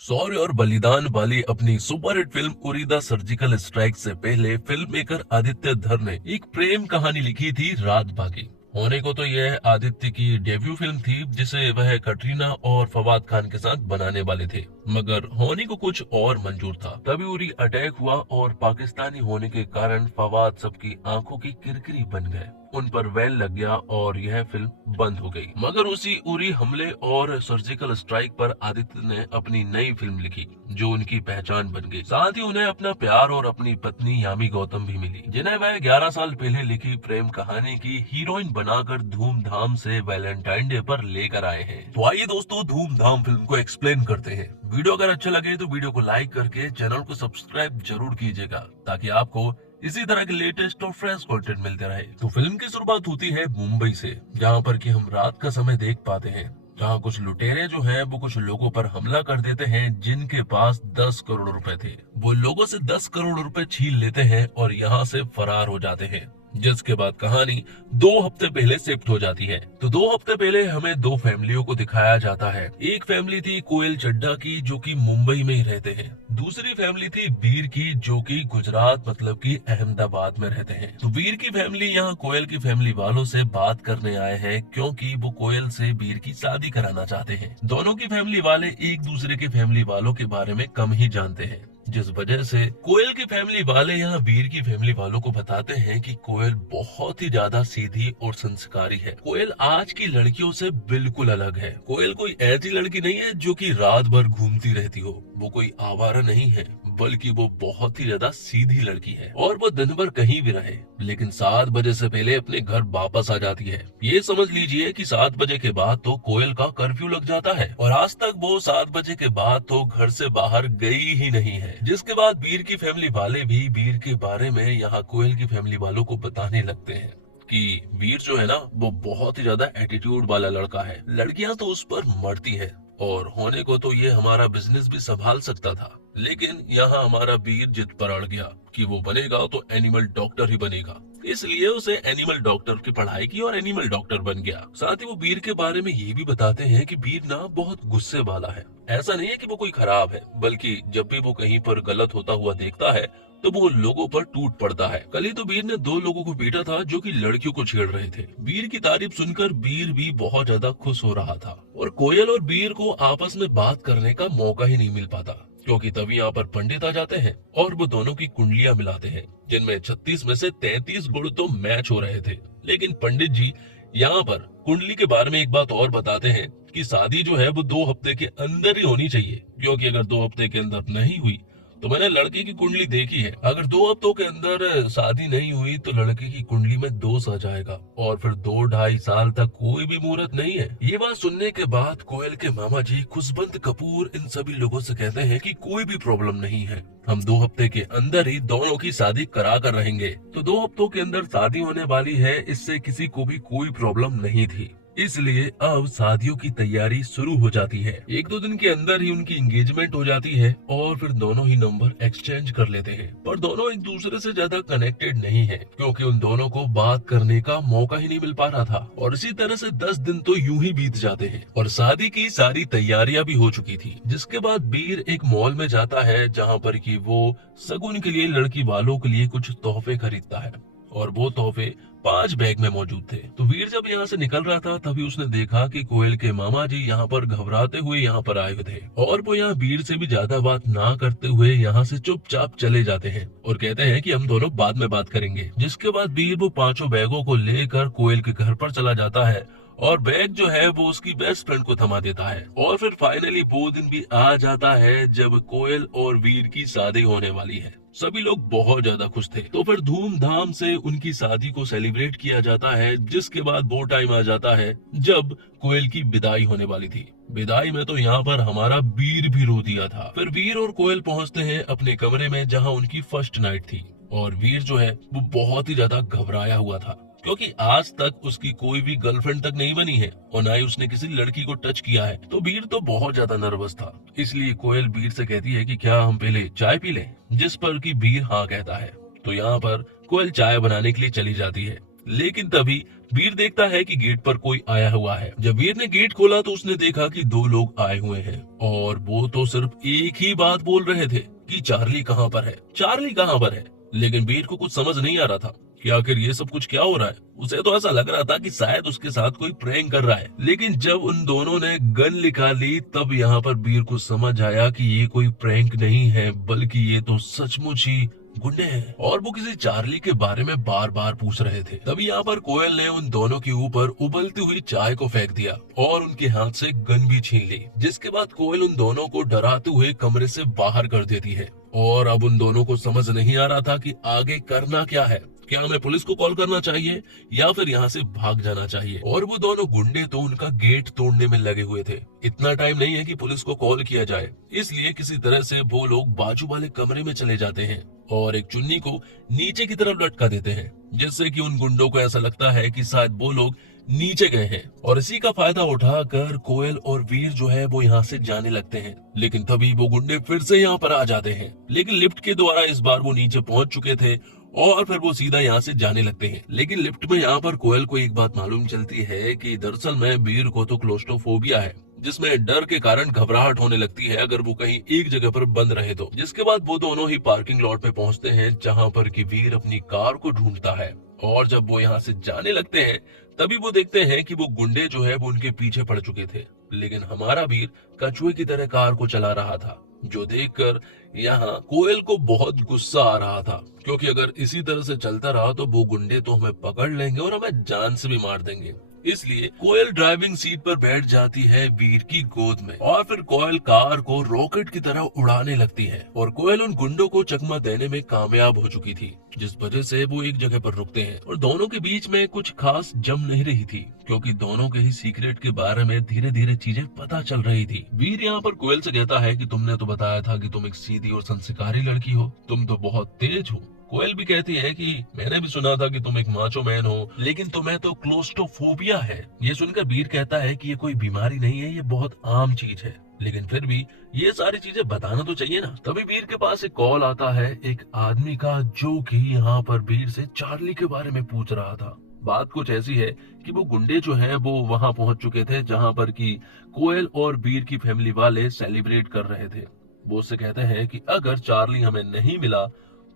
शौर्य और बलिदान वाली अपनी superhit film Uri the surgical strike से पहले फिल्म मेकर आदित्य धर ने एक प्रेम कहानी लिखी थी, रात बाकी। होने को तो यह आदित्य की डेब्यू फिल्म थी जिसे वह कटरीना और फवाद खान के साथ बनाने वाले थे, मगर होने को कुछ और मंजूर था। तभी उरी अटैक हुआ और पाकिस्तानी होने के कारण फवाद सबकी आंखों की किरकिरी बन गए। उन पर वैन लग गया और यह फिल्म बंद हो गई। मगर उसी उरी हमले और सर्जिकल स्ट्राइक पर आदित्य ने अपनी नई फिल्म लिखी जो उनकी पहचान बन गई। साथ ही उन्हें अपना प्यार और अपनी पत्नी यामी गौतम भी मिली, जिन्हें वह 11 साल पहले लिखी प्रेम कहानी की हीरोइन बनाकर धूमधाम से वैलेंटाइन डे पर लेकर आए हैं। तो आइए दोस्तों, धूमधाम फिल्म को एक्सप्लेन करते हैं। वीडियो अगर अच्छा लगे तो वीडियो को लाइक करके चैनल को सब्सक्राइब जरूर कीजिएगा, ताकि आपको इसी तरह के लेटेस्ट और फ्रेश कंटेंट मिलते रहे। तो फिल्म की शुरुआत होती है मुंबई से, जहां पर कि हम रात का समय देख पाते हैं, जहां कुछ लुटेरे जो हैं वो कुछ लोगों पर हमला कर देते हैं जिनके पास 10 करोड़ रुपए थे। वो लोगों से 10 करोड़ रुपए छीन लेते हैं और यहाँ से फरार हो जाते हैं। जिसके बाद कहानी 2 हफ्ते पहले शिफ्ट हो जाती है। तो 2 हफ्ते पहले हमें 2 फैमिलियों को दिखाया जाता है। एक फैमिली थी कोयल चड्ढा की, जो कि मुंबई में ही रहते हैं। दूसरी फैमिली थी वीर की, जो कि गुजरात मतलब कि अहमदाबाद में रहते हैं। तो वीर की फैमिली यहाँ कोयल की फैमिली वालों से बात करने आए हैं, क्योंकि वो कोयल से वीर की शादी कराना चाहते हैं। दोनों की फैमिली वाले एक दूसरे के फैमिली वालों के बारे में कम ही जानते हैं, जिस वजह से कोयल की फैमिली वाले यहाँ वीर की फैमिली वालों को बताते हैं कि कोयल बहुत ही ज्यादा सीधी और संस्कारी है। कोयल आज की लड़कियों से बिल्कुल अलग है। कोयल कोई ऐसी लड़की नहीं है जो कि रात भर घूमती रहती हो। वो कोई आवारा नहीं है, बल्कि वो बहुत ही ज्यादा सीधी लड़की है और वो दिन भर कहीं भी रहे, लेकिन 7 बजे से पहले अपने घर वापस आ जाती है। ये समझ लीजिए कि 7 बजे के बाद तो कोयल का कर्फ्यू लग जाता है और आज तक वो 7 बजे के बाद तो घर से बाहर गई ही नहीं है। जिसके बाद वीर की फैमिली वाले भी वीर के बारे में यहाँ कोयल की फैमिली वालों को बताने लगते हैं कि वीर जो है ना, वो बहुत ही ज्यादा एटीट्यूड वाला लड़का है। लड़कियां तो उस पर मरती है और होने को तो ये हमारा बिजनेस भी संभाल सकता था, लेकिन यहाँ हमारा वीर जिद पर अड़ गया कि वो बनेगा तो एनिमल डॉक्टर ही बनेगा। इसलिए उसे एनिमल डॉक्टर की पढ़ाई की और एनिमल डॉक्टर बन गया। साथ ही वो वीर के बारे में ये भी बताते हैं कि वीर ना बहुत गुस्से वाला है। ऐसा नहीं है कि वो कोई खराब है, बल्कि जब भी वो कहीं पर गलत होता हुआ देखता है तो वो लोगों पर टूट पड़ता है। कल ही तो वीर ने 2 लोगों को पीटा था जो कि लड़कियों को छेड़ रहे थे। वीर की तारीफ सुनकर वीर भी बहुत ज्यादा खुश हो रहा था और कोयल और वीर को आपस में बात करने का मौका ही नहीं मिल पाता, क्योंकि तभी यहाँ पर पंडित आ जाते हैं और वो दोनों की कुंडलियां मिलाते हैं, जिनमें 36 में से 33 गुण तो मैच हो रहे थे। लेकिन पंडित जी यहाँ पर कुंडली के बारे में एक बात और बताते हैं कि शादी जो है वो 2 हफ्ते के अंदर ही होनी चाहिए, क्योंकि अगर 2 हफ्ते के अंदर नहीं हुई तो मैंने लड़के की कुंडली देखी है, अगर 2 हफ्तों के अंदर शादी नहीं हुई तो लड़के की कुंडली में दोष आ जाएगा और फिर 2-2.5 साल तक कोई भी मुहूर्त नहीं है। ये बात सुनने के बाद कोयल के मामा जी खुशबंत कपूर इन सभी लोगों से कहते हैं कि कोई भी प्रॉब्लम नहीं है, हम 2 हफ्ते के अंदर ही दोनों की शादी करा कर रहेंगे। तो 2 हफ्तों के अंदर शादी होने वाली है, इससे किसी को भी कोई प्रॉब्लम नहीं थी। इसलिए अब शादियों की तैयारी शुरू हो जाती है। 1-2 दिन के अंदर ही उनकी एंगेजमेंट हो जाती है और फिर दोनों ही नंबर एक्सचेंज कर लेते हैं। पर दोनों एक दूसरे से ज्यादा कनेक्टेड नहीं है, क्योंकि उन दोनों को बात करने का मौका ही नहीं मिल पा रहा था। और इसी तरह से 10 दिन तो यूं ही बीत जाते हैं और शादी की सारी तैयारियां भी हो चुकी थी। जिसके बाद वीर एक मॉल में जाता है, जहाँ पर कि वो शगुन के लिए लड़की वालों के लिए कुछ तोहफे खरीदता है और वो तोहफे 5 बैग में मौजूद थे। तो वीर जब यहाँ से निकल रहा था तभी उसने देखा कि कोयल के मामा जी यहाँ पर घबराते हुए यहाँ पर आए हुए थे और वो यहाँ वीर से भी ज्यादा बात ना करते हुए यहाँ से चुपचाप चले जाते हैं और कहते हैं कि हम दोनों बाद में बात करेंगे। जिसके बाद वीर वो 5 बैगों को लेकर कोयल के घर पर चला जाता है और बैग जो है वो उसकी बेस्ट फ्रेंड को थमा देता है। और फिर फाइनली वो दिन भी आ जाता है जब कोयल और वीर की शादी होने वाली है। सभी लोग बहुत ज्यादा खुश थे। तो फिर धूमधाम से उनकी शादी को सेलिब्रेट किया जाता है। जिसके बाद वो टाइम आ जाता है जब कोयल की विदाई होने वाली थी। विदाई में तो यहाँ पर हमारा वीर भी रो दिया था। फिर वीर और कोयल पहुंचते हैं अपने कमरे में, जहाँ उनकी फर्स्ट नाइट थी और वीर जो है वो बहुत ही ज्यादा घबराया हुआ था, क्योंकि आज तक उसकी कोई भी गर्लफ्रेंड तक नहीं बनी है और ना ही उसने किसी लड़की को टच किया है। तो वीर तो बहुत ज्यादा नर्वस था। इसलिए कोयल वीर से कहती है कि क्या हम पहले चाय पी लें, जिस पर कि वीर हाँ कहता है। तो यहाँ पर कोयल चाय बनाने के लिए चली जाती है, लेकिन तभी वीर देखता है कि गेट पर कोई आया हुआ है। जब वीर ने गेट खोला तो उसने देखा कि दो लोग आए हुए हैं और वो तो सिर्फ एक ही बात बोल रहे थे कि चार्ली कहाँ पर है, चार्ली कहाँ पर है। लेकिन वीर को कुछ समझ नहीं आ रहा था कि आखिर ये सब कुछ क्या हो रहा है। उसे तो ऐसा लग रहा था कि शायद उसके साथ कोई प्रैंक कर रहा है। लेकिन जब उन दोनों ने गन निकाली तब यहाँ पर वीर को समझ आया कि ये कोई प्रैंक नहीं है, बल्कि ये तो सचमुच ही गुंडे हैं और वो किसी चार्ली के बारे में बार बार पूछ रहे थे। तभी यहाँ पर कोयल ने उन दोनों के ऊपर उबलती हुई चाय को फेंक दिया और उनके हाथ से गन भी छीन ली, जिसके बाद कोयल उन दोनों को डराते हुए कमरे से बाहर कर देती है। और अब उन दोनों को समझ नहीं आ रहा था कि आगे करना क्या है। क्या हमें पुलिस को कॉल करना चाहिए या फिर यहाँ से भाग जाना चाहिए। और वो दोनों गुंडे तो उनका गेट तोड़ने में लगे हुए थे। इतना टाइम नहीं है कि पुलिस को कॉल किया जाए, इसलिए किसी तरह से वो लोग बाजू वाले कमरे में चले जाते हैं और एक चुन्नी को नीचे की तरफ लटका देते हैं, जिससे कि उन गुंडों को ऐसा लगता है कि शायद वो लोग नीचे गए हैं। और इसी का फायदा उठाकर कोयल और वीर जो है वो यहाँ से जाने लगते हैं। लेकिन तभी वो गुंडे फिर से यहाँ पर आ जाते हैं, लेकिन लिफ्ट के द्वारा इस बार वो नीचे पहुंच चुके थे और फिर वो सीधा यहाँ से जाने लगते हैं। लेकिन लिफ्ट में यहाँ पर कोयल को एक बात मालूम चलती है कि दरअसल में वीर को तो क्लोस्ट्रोफोबिया है, जिसमें डर के कारण घबराहट होने लगती है अगर वो कहीं एक जगह पर बंद रहे तो। जिसके बाद वो दोनों ही पार्किंग लॉट में पहुंचते हैं जहां पर कि वीर अपनी कार को ढूंढता है। और जब वो यहाँ से जाने लगते हैं तभी वो देखते हैं कि वो गुंडे जो है वो उनके पीछे पड़ चुके थे, लेकिन हमारा वीर कछुए की तरह कार को चला रहा था, जो देखकर यहाँ कोयल को बहुत गुस्सा आ रहा था, क्योंकि अगर इसी तरह से चलता रहा तो वो गुंडे तो हमें पकड़ लेंगे और हमें जान से भी मार देंगे। इसलिए कोयल ड्राइविंग सीट पर बैठ जाती है वीर की गोद में और फिर कोयल कार को रॉकेट की तरह उड़ाने लगती है। और कोयल उन गुंडों को चकमा देने में कामयाब हो चुकी थी, जिस वजह से वो एक जगह पर रुकते हैं और दोनों के बीच में कुछ खास जम नहीं रही थी, क्योंकि दोनों के ही सीक्रेट के बारे में धीरे धीरे चीजें पता चल रही थी। वीर यहाँ पर कोयल से कहता है कि तुमने तो बताया था कि तुम एक सीधी और संस्कारी लड़की हो, तुम तो बहुत तेज हो। कोयल भी कहती है कि मैंने भी सुना था कि तुम एक माचो मैन हो, लेकिन तुम्हें तो क्लोस्ट्रोफोबिया है। ये सुनकर वीर कहता है कि ये कोई बीमारी नहीं है, ये बहुत आम चीज है, लेकिन फिर भी ये सारी चीजें बताना तो चाहिए ना। तभी वीर के पास एक कॉल आता है एक आदमी का, जो कि यहाँ पर वीर से चार्ली के बारे में पूछ रहा था। बात कुछ ऐसी है कि वो गुंडे जो हैं वो वहां पहुंच चुके थे जहां पर कि कोयल और वीर की फैमिली वाले सेलिब्रेट कर रहे थे। वो उससे कहते हैं कि अगर चार्ली हमें नहीं मिला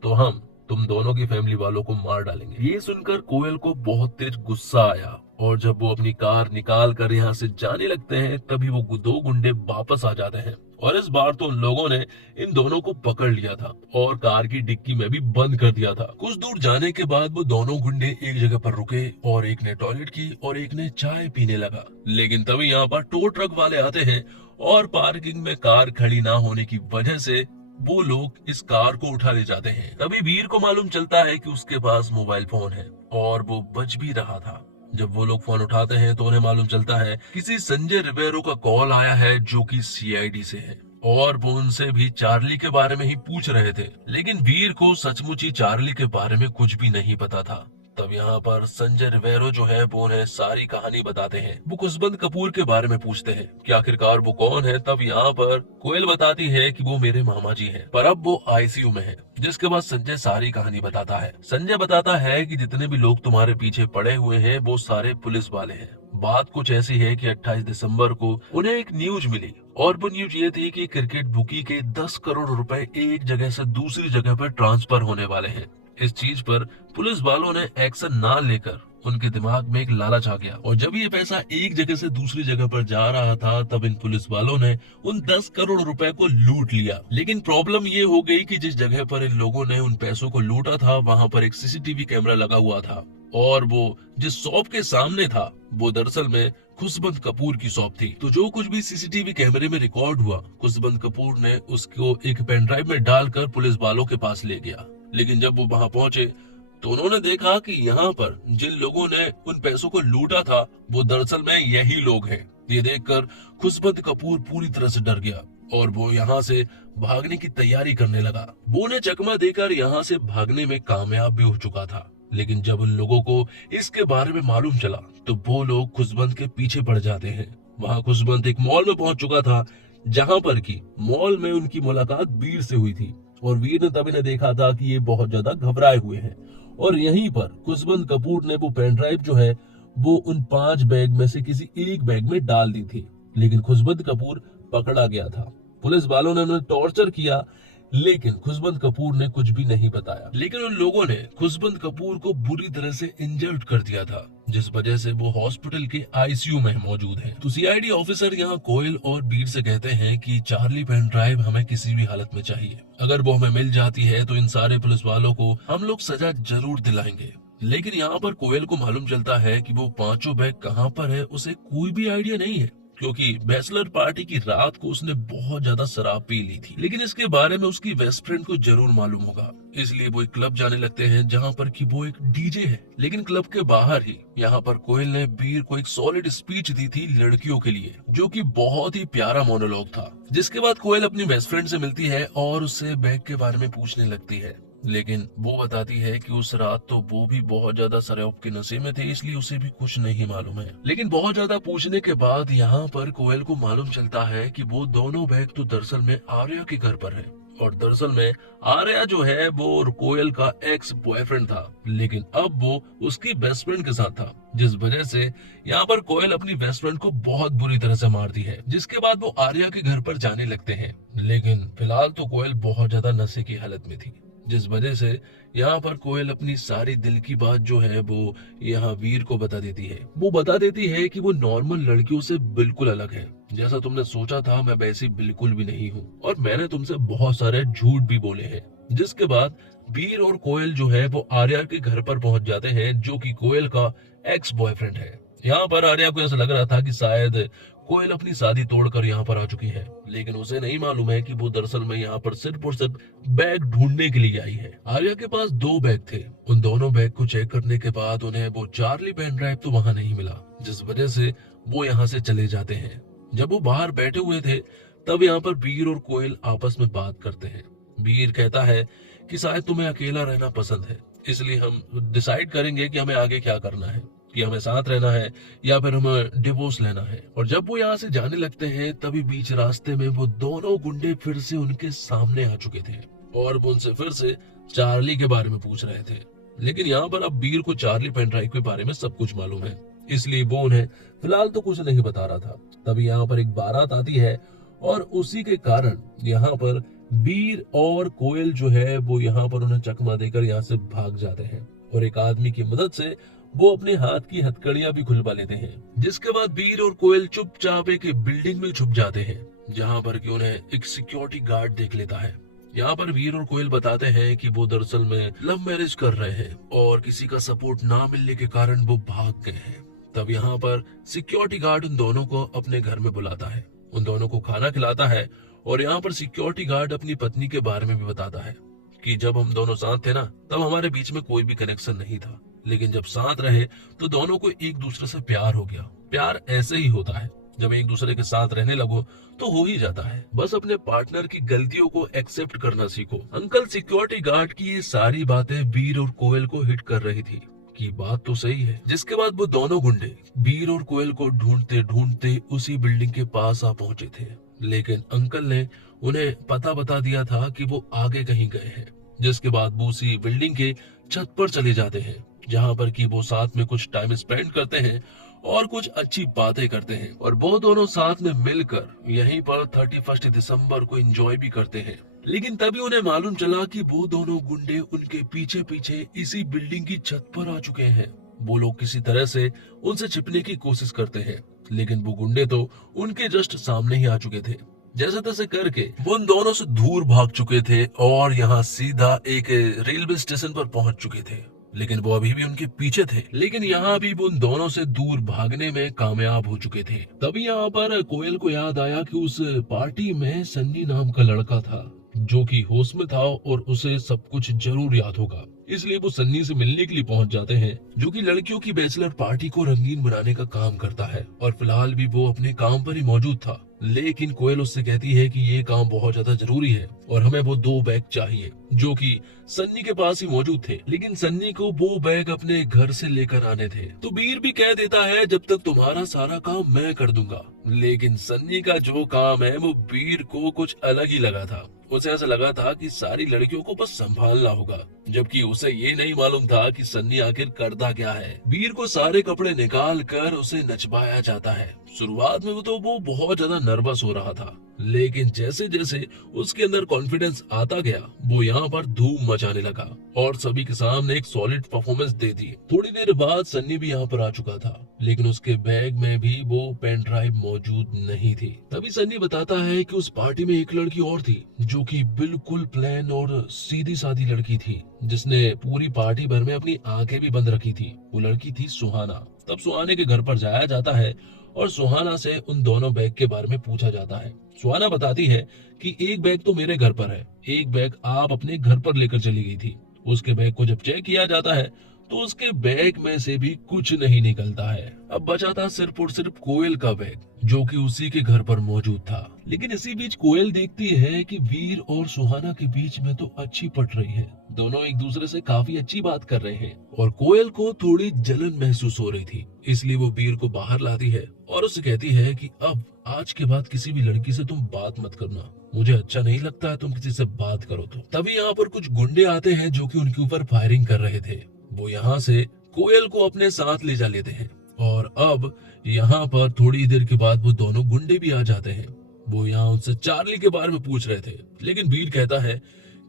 तो हम तुम दोनों की फैमिली वालों को मार डालेंगे। ये सुनकर कोयल को बहुत तेज गुस्सा आया और जब वो अपनी कार निकाल कर यहाँ से जाने लगते हैं तभी वो दो गुंडे वापस आ जाते हैं और इस बार तो उन लोगों ने इन दोनों को पकड़ लिया था और कार की डिक्की में भी बंद कर दिया था। कुछ दूर जाने के बाद वो दोनों गुंडे एक जगह पर रुके और एक ने टॉयलेट की और एक ने चाय पीने लगा। लेकिन तभी यहाँ पर टो ट्रक वाले आते हैं और पार्किंग में कार खड़ी ना होने की वजह से वो लोग इस कार को उठा ले जाते हैं। तभी वीर को मालूम चलता है कि उसके पास मोबाइल फोन है और वो बज भी रहा था। जब वो लोग फोन उठाते हैं तो उन्हें मालूम चलता है किसी संजय रिबेरो का कॉल आया है, जो कि सीआईडी से है और वो उनसे भी चार्ली के बारे में ही पूछ रहे थे। लेकिन वीर को सचमुच ही चार्ली के बारे में कुछ भी नहीं पता था। तब यहाँ पर संजय रिबेरो जो है वो उन्हें सारी कहानी बताते हैं। वो खुशबंद कपूर के बारे में पूछते हैं कि आखिरकार वो कौन है। तब यहाँ पर कोयल बताती है कि वो मेरे मामा जी हैं, पर अब वो आईसीयू में है। जिसके बाद संजय सारी कहानी बताता है। संजय बताता है कि जितने भी लोग तुम्हारे पीछे पड़े हुए हैं वो सारे पुलिस वाले हैं। बात कुछ ऐसी है कि 28 दिसंबर को उन्हें एक न्यूज मिली और वो न्यूज ये थी कि क्रिकेट बुकी के 10 करोड़ रुपए एक जगह से दूसरी जगह पर ट्रांसफर होने वाले हैं। इस चीज पर पुलिस वालों ने एक्शन ना लेकर उनके दिमाग में एक लालच आ गया और जब ये पैसा एक जगह से दूसरी जगह पर जा रहा था तब इन पुलिस वालों ने उन 10 करोड़ रुपए को लूट लिया। लेकिन प्रॉब्लम ये हो गई कि जिस जगह पर इन लोगों ने उन पैसों को लूटा था वहां पर एक सीसीटीवी कैमरा लगा हुआ था और वो जिस शॉप के सामने था वो दरअसल में खुशबंद कपूर की शॉप थी। तो जो कुछ भी सीसीटीवी कैमरे में रिकॉर्ड हुआ खुशबंद कपूर ने उसको एक पेन ड्राइव में डालकर पुलिस वालों के पास ले गया। लेकिन जब वो वहां पहुंचे तो उन्होंने देखा कि यहाँ पर जिन लोगों ने उन पैसों को लूटा था वो दरअसल में यही लोग हैं। ये देखकर खुशबंद कपूर पूरी तरह से डर गया और वो यहाँ से भागने की तैयारी करने लगा। वो उन्हें चकमा देकर यहाँ से भागने में कामयाब भी हो चुका था। लेकिन जब उन लोगों को इसके बारे में मालूम चला तो वो लोग खुशबंद के पीछे पड़ जाते हैं। वहाँ खुशबंद एक मॉल में पहुंच चुका था जहां पर की मॉल में उनकी मुलाकात वीर से हुई थी और वीर ने तभी ने देखा था कि ये बहुत ज्यादा घबराए हुए हैं और यहीं पर खुशबंद कपूर ने वो पेन ड्राइव जो है वो उन 5 बैग में से किसी एक बैग में डाल दी थी। लेकिन खुशबंद कपूर पकड़ा गया था। पुलिस वालों ने उन्हें टॉर्चर किया, लेकिन खुशबंद कपूर ने कुछ भी नहीं बताया। लेकिन उन लोगों ने खुशबंद कपूर को बुरी तरह से इंजर्ड कर दिया था, जिस वजह से वो हॉस्पिटल के आईसीयू में मौजूद हैं। तो सीआईडी ऑफिसर यहाँ कोयल और बीर से कहते हैं कि चार्ली पेन ड्राइव हमें किसी भी हालत में चाहिए। अगर वो हमें मिल जाती है तो इन सारे पुलिस वालों को हम लोग सजा जरूर दिलाएंगे। लेकिन यहाँ पर कोयल को मालूम चलता है कि वो 5 बैग कहाँ पर है उसे कोई भी आइडिया नहीं है, क्योंकि बैचलर पार्टी की रात को उसने बहुत ज्यादा शराब पी ली थी। लेकिन इसके बारे में उसकी बेस्ट फ्रेंड को जरूर मालूम होगा, इसलिए वो एक क्लब जाने लगते हैं जहाँ पर कि वो एक डीजे है। लेकिन क्लब के बाहर ही यहाँ पर कोयल ने बीर को एक सॉलिड स्पीच दी थी लड़कियों के लिए, जो कि बहुत ही प्यारा मोनोलॉग था। जिसके बाद कोयल अपनी बेस्ट फ्रेंड से मिलती है और उससे बैग के बारे में पूछने लगती है। लेकिन वो बताती है कि उस रात तो वो भी बहुत ज्यादा शराब के नशे में थे, इसलिए उसे भी कुछ नहीं मालूम है। लेकिन बहुत ज्यादा पूछने के बाद यहाँ पर कोयल को मालूम चलता है कि वो दोनों बैग तो दरअसल में आर्या के घर पर है, और दरअसल में आर्या जो है वो कोयल का एक्स बॉयफ्रेंड था, लेकिन अब वो उसकी बेस्ट फ्रेंड के साथ था, जिस वजह से यहाँ पर कोयल अपनी बेस्ट फ्रेंड को बहुत बुरी तरह से मारती है। जिसके बाद वो आर्या के घर पर जाने लगते हैं। लेकिन फिलहाल तो कोयल बहुत ज्यादा नशे की हालत में थी, जिस वजह से यहाँ पर कोयल अपनी सारी दिल की बात जो है वो यहाँ वीर को बता देती है। वो बता देती है कि वो नॉर्मल लड़कियों से बिल्कुल अलग है। जैसा तुमने सोचा था मैं वैसी बिल्कुल भी नहीं हूँ, और मैंने तुमसे बहुत सारे झूठ भी बोले हैं। जिसके बाद वीर और कोयल जो है वो आर्या के घर पर पहुंच जाते हैं, जो कि कोयल का एक्स बॉयफ्रेंड है। यहाँ पर आर्या को ऐसा लग रहा था कि शायद कोयल अपनी शादी तोड़कर यहाँ पर आ चुकी है, लेकिन उसे नहीं मालूम है कि वो दरअसल में यहाँ पर सिर्फ और सिर्फ बैग ढूंढने के लिए आई है। आर्या के पास 2 बैग थे। उन दोनों बैग को चेक करने के बाद उन्हें वो चार्ली पेन ड्राइव तो वहां नहीं मिला, जिस वजह से वो यहाँ से चले जाते हैं। जब वो बाहर बैठे हुए थे तब यहाँ पर बीर और कोयल आपस में बात करते हैं। बीर कहता है कि शायद तुम्हें अकेला रहना पसंद है, इसलिए हम डिसाइड करेंगे कि हमें आगे क्या करना है, कि हमें साथ रहना है या फिर हमें डिवोर्स लेना है। और जब वो यहाँ से जाने लगते हैं तभी बीच रास्ते में वो दोनों गुंडे फिर से उनके सामने आ चुके थे और वो उनसे फिर से चार्ली के बारे में पूछ रहे थे। लेकिन यहाँ पर अब बीर को चार्ली पेन ड्राइव के बारे में सब कुछ मालूम है, इसलिए वो उन्हें फिलहाल तो कुछ नहीं बता रहा था। तभी यहाँ पर एक बारात आती है और उसी के कारण यहाँ पर बीर और कोयल जो है वो यहाँ पर उन्हें चकमा देकर यहाँ से भाग जाते हैं, और एक आदमी की मदद से वो अपने हाथ की हथकड़ियां भी खुलवा लेते हैं। जिसके बाद बीर और कोयल चुपचाप एक बिल्डिंग में छुप जाते हैं, जहां पर कि उन्हें एक सिक्योरिटी गार्ड देख लेता है। यहाँ पर वीर और कोयल बताते हैं कि वो दरअसल में लव मैरिज कर रहे हैं और किसी का सपोर्ट ना मिलने के कारण वो भाग गए हैं। तब यहाँ पर सिक्योरिटी गार्ड उन दोनों को अपने घर में बुलाता है, उन दोनों को खाना खिलाता है, और यहाँ पर सिक्योरिटी गार्ड अपनी पत्नी के बारे में भी बताता है कि जब हम दोनों साथ थे ना तब हमारे बीच में कोई भी कनेक्शन नहीं था, लेकिन जब साथ रहे तो दोनों को एक दूसरे से प्यार हो गया। प्यार ऐसे ही होता है, जब एक दूसरे के साथ रहने लगो तो हो ही जाता है। बस अपने पार्टनर की गलतियों को एक्सेप्ट करना सीखो। अंकल सिक्योरिटी गार्ड की ये सारी बातें वीर और कोयल को हिट कर रही थी कि बात तो सही है। जिसके बाद वो दोनों गुंडे वीर और कोयल को ढूंढते ढूंढते उसी बिल्डिंग के पास आ पहुंचे थे, लेकिन अंकल ने उन्हें पता बता दिया था कि वो आगे कहीं गए हैं। जिसके बाद वो उसी बिल्डिंग के छत पर चले जाते हैं, जहाँ पर कि वो साथ में कुछ टाइम स्पेंड करते हैं और कुछ अच्छी बातें करते हैं, और वो दोनों साथ में मिलकर यहीं पर 31 दिसंबर को एंजॉय भी करते हैं। लेकिन तभी उन्हें मालूम चला कि वो दोनों गुंडे उनके पीछे पीछे इसी बिल्डिंग की छत पर आ चुके हैं। वो लोग किसी तरह से उनसे छिपने की कोशिश करते हैं, लेकिन वो गुंडे तो उनके जस्ट सामने ही आ चुके थे। जैसे तैसे करके वो उन दोनों से दूर भाग चुके थे और यहाँ सीधा एक रेलवे स्टेशन पर पहुंच चुके थे, लेकिन वो अभी भी उनके पीछे थे। लेकिन यहाँ भी वो उन दोनों से दूर भागने में कामयाब हो चुके थे। तभी यहाँ पर कोयल को याद आया कि उस पार्टी में सन्नी नाम का लड़का था जो कि होश में था और उसे सब कुछ जरूर याद होगा, इसलिए वो सन्नी से मिलने के लिए पहुंच जाते हैं, जो कि लड़कियों की बैचलर पार्टी को रंगीन बनाने का काम करता है। और फिलहाल भी वो अपने काम पर ही मौजूद था, लेकिन कोयल उससे कहती है कि ये काम बहुत ज्यादा जरूरी है और हमें वो 2 बैग चाहिए जो कि सन्नी के पास ही मौजूद थे। लेकिन सन्नी को वो बैग अपने घर से लेकर आने थे। तो बीर भी कह देता है जब तक तुम्हारा सारा काम मैं कर दूंगा। लेकिन सन्नी का जो काम है वो बीर को कुछ अलग ही लगा था, उसे ऐसा लगा था कि सारी लड़कियों को बस संभालना होगा, जबकि उसे ये नहीं मालूम था कि सन्नी आखिर करता क्या है। वीर को सारे कपड़े निकाल कर उसे नचवाया जाता है। शुरुआत में वो बहुत ज्यादा नर्वस हो रहा था, लेकिन जैसे जैसे उसके अंदर कॉन्फिडेंस आता गया, वो यहाँ पर धूम मचाने लगा और सभी के सामने एक सॉलिड परफॉर्मेंस दे दी। थोड़ी देर बाद सन्नी भी यहाँ पर आ चुका था, लेकिन उसके बैग में भी वो पेन ड्राइव मौजूद नहीं थी। तभी सन्नी बताता है कि उस पार्टी में एक लड़की और थी, जो कि बिल्कुल प्लेन और सीधी सादी लड़की थी, जिसने पूरी पार्टी भर में अपनी आंखें भी बंद रखी थी। वो लड़की थी सुहाना। तब सुहाने के घर पर जाया जाता है और सुहाना से उन दोनों बैग के बारे में पूछा जाता है। सुहाना बताती है कि एक बैग तो मेरे घर पर है, एक बैग आप अपने घर पर लेकर चली गई थी। उसके बैग को जब चेक किया जाता है तो उसके बैग में से भी कुछ नहीं निकलता है। अब बचा था सिर्फ और सिर्फ कोयल का बैग, जो कि उसी के घर पर मौजूद था। लेकिन इसी बीच कोयल देखती है कि वीर और सुहाना के बीच में तो अच्छी पट रही है, दोनों एक दूसरे से काफी अच्छी बात कर रहे हैं और कोयल को थोड़ी जलन महसूस हो रही थी। इसलिए वो वीर को बाहर लाती है और उसे कहती है कि अब आज के बाद किसी भी लड़की से तुम बात मत करना, मुझे अच्छा नहीं लगता है तुम किसी से बात करो तो। तभी यहाँ पर कुछ गुंडे आते हैं जो कि उनके ऊपर फायरिंग कर रहे थे। वो यहाँ से कोयल को अपने साथ ले जा लेते हैं और अब यहाँ पर थोड़ी देर के बाद वो दोनों गुंडे भी आ जाते हैं। वो यहाँ उनसे चार्ली के बारे में पूछ रहे थे, लेकिन वीर कहता है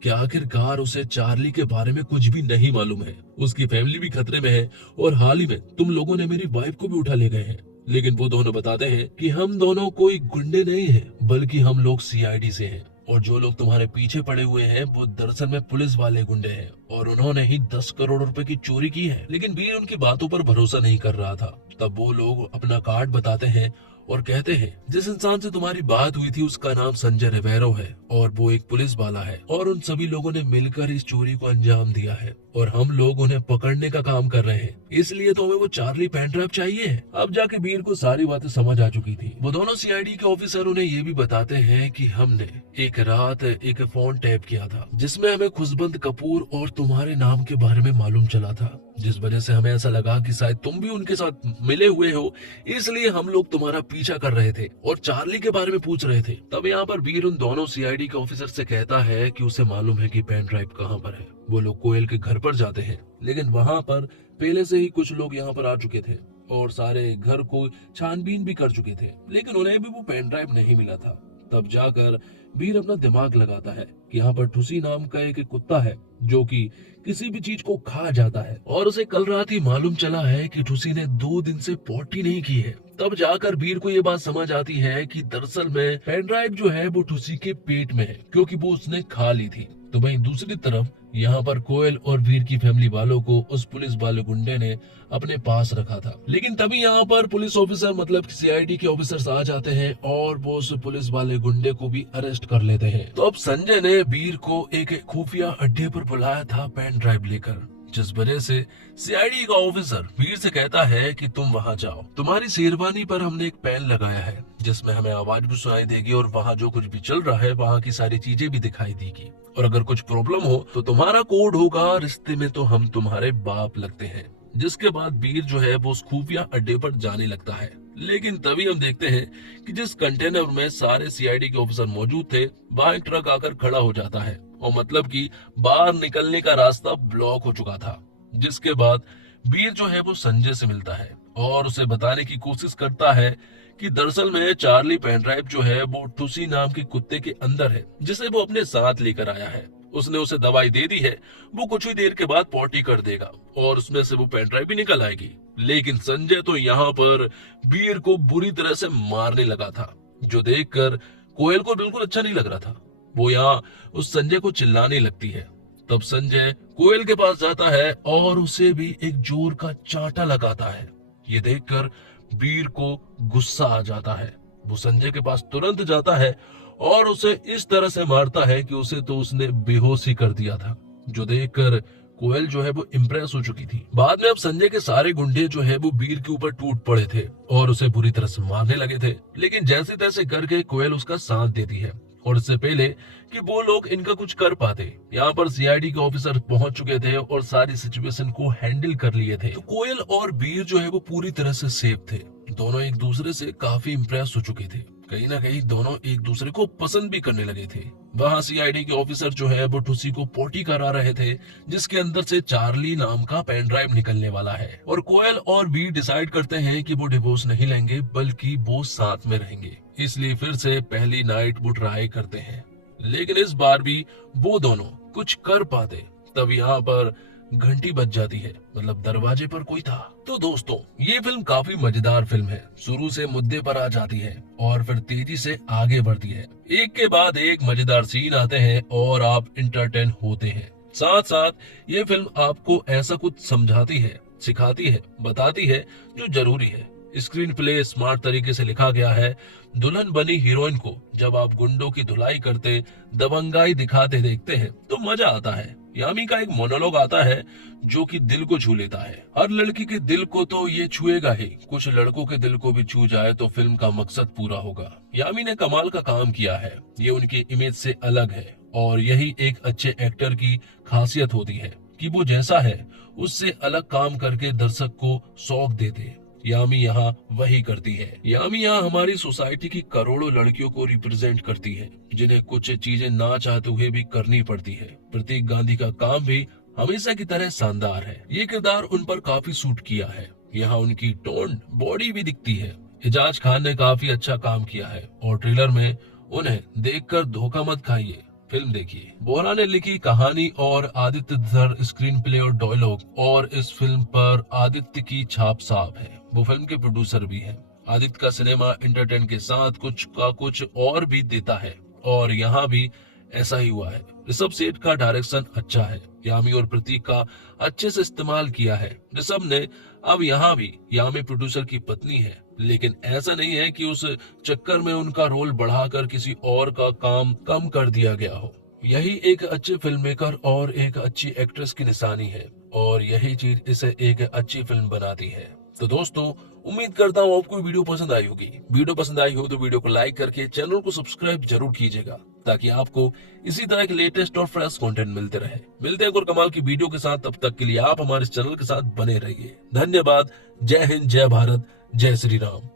कि आखिरकार उसे चार्ली के बारे में कुछ भी नहीं मालूम है, उसकी फैमिली भी खतरे में है और हाल ही में तुम लोगों ने मेरी वाइफ को भी उठा ले गए हैं। लेकिन वो दोनों बताते हैं कि हम दोनों कोई गुंडे नहीं हैं, बल्कि हम लोग सीआईडी से हैं और जो लोग तुम्हारे पीछे पड़े हुए हैं वो दरअसल में पुलिस वाले गुंडे हैं और उन्होंने ही 10 करोड़ रुपए की चोरी की है। लेकिन वीर उनकी बातों पर भरोसा नहीं कर रहा था। तब वो लोग अपना कार्ड बताते हैं और कहते हैं जिस इंसान से तुम्हारी बात हुई थी उसका नाम संजय रिवेरो है और वो एक पुलिस वाला है और उन सभी लोगों ने मिलकर इस चोरी को अंजाम दिया है और हम लोग उन्हें पकड़ने का काम कर रहे हैं, इसलिए तो हमें वो चार्ली पेन ड्राइव चाहिए है। अब जाके वीर को सारी बातें समझ आ चुकी थी। वो दोनों सीआईडी के ऑफिसर उन्हें ये भी बताते हैं कि हमने एक रात एक फोन टैप किया था जिसमें हमें खुशबंद कपूर और तुम्हारे नाम के बारे में मालूम चला था, जिस वजह से हमें ऐसा लगा कि शायद तुम भी उनके साथ मिले हुए हो, इसलिए हम लोग तुम्हारा पीछा कर रहे थे और चार्ली के बारे में पूछ रहे थे। तब यहाँ पर वीर उन दोनों सीआईडी के ऑफिसर से कहता है कि उसे मालूम है कि पेन ड्राइव कहाँ पर है। वो लोग कोयल के घर पर जाते हैं, लेकिन वहाँ पर पहले से ही कुछ लोग यहाँ पर आ चुके थे और सारे घर को छानबीन भी कर चुके थे, लेकिन उन्हें भी वो पेन ड्राइव नहीं मिला था। तब जाकर वीर अपना दिमाग लगाता है कि यहाँ पर ठुसी नाम का एक कुत्ता है जो कि किसी भी चीज को खा जाता है और उसे कल रात ही मालूम चला है कि ठुसी ने 2 दिन से पॉटी नहीं की है। तब जाकर वीर को ये बात समझ आती है कि दरअसल में पेन ड्राइव जो है वो ठुसी के पेट में है, क्योंकि वो उसने खा ली थी। तो वहीं दूसरी तरफ यहाँ पर कोयल और वीर की फैमिली वालों को उस पुलिस वाले गुंडे ने अपने पास रखा था। लेकिन तभी यहाँ पर पुलिस ऑफिसर मतलब सीआईडी के ऑफिसर्स आ जाते हैं और वो उस पुलिस वाले गुंडे को भी अरेस्ट कर लेते हैं। तो अब संजय ने वीर को एक खुफिया अड्डे पर बुलाया था पेन ड्राइव लेकर, जिस वजह से सीआईडी का ऑफिसर वीर से कहता है कि तुम वहां जाओ, तुम्हारी शेरवानी पर हमने एक पेन लगाया है जिसमें हमें आवाज भी सुनाई देगी और वहाँ जो कुछ भी चल रहा है वहाँ की सारी चीजें भी दिखाई देगी और अगर कुछ प्रॉब्लम हो तो तुम्हारा कोड होगा, रिश्ते में तो हम तुम्हारे बाप लगते हैं। जिसके बाद वीर जो है वो उस खुफिया अड्डे पर जाने लगता है। लेकिन तभी हम देखते हैं कि जिस कंटेनर में सारे सीआईडी के ऑफिसर मौजूद थे वहां एक ट्रक आकर खड़ा हो जाता है और मतलब कि बाहर निकलने का रास्ता ब्लॉक हो चुका था। जिसके बाद वीर जो है वो संजय से मिलता है और उसे बताने की कोशिश करता है कि दरअसल में चार्ली पेन ड्राइव जो है वो ठुसी नाम के कुत्ते के अंदर है जिसे वो अपने साथ लेकर आया है। उसने उसे दवाई दे दी है, वो कुछ ही देर के बाद पॉटी कर देगा और उसमें से वो पेन ड्राइव भी निकल आएगी। लेकिन संजय तो यहाँ पर वीर को बुरी तरह से मारने लगा था, जो देखकर कोयल को बिल्कुल अच्छा नहीं लग रहा था। वो यहाँ उस संजय को चिल्लाने लगती है। तब संजय कोयल के पास जाता है और उसे भी एक जोर का चांटा लगाता है। ये देखकर वीर को गुस्सा आ जाता है। वो संजय के पास तुरंत जाता है और उसे इस तरह से मारता है कि उसे तो उसने बेहोश ही कर दिया था, जो देखकर कोयल जो है वो इम्प्रेस हो चुकी थी। बाद में अब संजय के सारे गुंडे जो है वो वीर के ऊपर टूट पड़े थे और उसे बुरी तरह से मारने लगे थे। लेकिन जैसे तैसे करके कोयल उसका साथ देती है और इससे पहले कि वो लोग इनका कुछ कर पाते, यहाँ पर सीआईडी के ऑफिसर पहुंच चुके थे और सारी सिचुएशन को हैंडल कर लिए थे। तो कोयल और वीर जो है वो पूरी तरह से सेफ थे। दोनों एक दूसरे से काफी इम्प्रेस हो चुके थे कहीं ना कहीं दोनों एक दूसरे को पसंद भी करने लगे थे। वहां सीआईडी के ऑफिसर जो है वो टुसी को पोटी करा रहे थे, जिसके अंदर से चार्ली नाम का पेन ड्राइव निकलने वाला है। और कोयल और बी डिसाइड करते हैं कि वो डिवोर्स नहीं लेंगे बल्कि वो साथ में रहेंगे। इसलिए फिर से पहली नाइट वो ट्राई करते हैं, लेकिन इस बार भी वो दोनों कुछ कर पाते। तब यहाँ पर घंटी बज जाती है, मतलब दरवाजे पर कोई था। तो दोस्तों, ये फिल्म काफी मजेदार फिल्म है। शुरू से मुद्दे पर आ जाती है और फिर तेजी से आगे बढ़ती है। एक के बाद एक मजेदार सीन आते हैं और आप इंटरटेन होते हैं। साथ साथ ये फिल्म आपको ऐसा कुछ समझाती है, सिखाती है, बताती है जो जरूरी है। स्क्रीन प्ले स्मार्ट तरीके से लिखा गया है। दुल्हन बनी हीरोइन को जब आप गुंडों की धुलाई करते, दबंगाई दिखाते देखते हैं तो मजा आता है। यामी का एक मोनोलॉग आता है जो कि दिल को छू लेता है। हर लड़की के दिल को तो ये छुएगा ही, कुछ लड़कों के दिल को भी छू जाए तो फिल्म का मकसद पूरा होगा। यामी ने कमाल का काम किया है। ये उनकी इमेज से अलग है और यही एक अच्छे एक्टर की खासियत होती है कि वो जैसा है उससे अलग काम करके दर्शक को शौक देते। यामी यहाँ वही करती है। यामी यहाँ हमारी सोसाइटी की करोड़ों लड़कियों को रिप्रेजेंट करती है, जिन्हें कुछ चीजें ना चाहते हुए भी करनी पड़ती है। प्रतीक गांधी का काम भी हमेशा की तरह शानदार है। ये किरदार उन पर काफी सूट किया है। यहाँ उनकी टोन बॉडी भी दिखती है। एजाज खान ने काफी अच्छा काम किया है और ट्रेलर में उन्हें देखकर धोखा मत खाइए, फिल्म देखिए। बोरा ने लिखी कहानी और आदित्य धर स्क्रीन प्ले और डायलॉग, और इस फिल्म पर आदित्य की छाप साफ है। वो फिल्म के प्रोड्यूसर भी हैं। आदित्य का सिनेमा एंटरटेन के साथ कुछ और भी देता है और यहाँ भी ऐसा ही हुआ है। ऋषभ सेठ का डायरेक्शन अच्छा है। यामी और प्रतीक का अच्छे से इस्तेमाल किया है। ऋषभ ने अब यहाँ भी यामी प्रोड्यूसर की पत्नी है, लेकिन ऐसा नहीं है कि उस चक्कर में उनका रोल बढ़ाकर किसी और का काम कम कर दिया गया हो। यही एक अच्छे फिल्म मेकर और एक अच्छी एक्ट्रेस की निशानी है और यही चीज इसे एक अच्छी फिल्म बनाती है। तो दोस्तों, उम्मीद करता हूँ आपको वीडियो पसंद आई होगी। वीडियो पसंद आई हो तो वीडियो को लाइक करके चैनल को सब्सक्राइब जरूर कीजिएगा, ताकि आपको इसी तरह के लेटेस्ट और फ्रेश कंटेंट मिलते रहे। मिलते हैं और कमाल की वीडियो के साथ। तब तक के लिए आप हमारे चैनल के साथ बने रहिए। धन्यवाद। जय हिंद, जय भारत, जय श्री राम।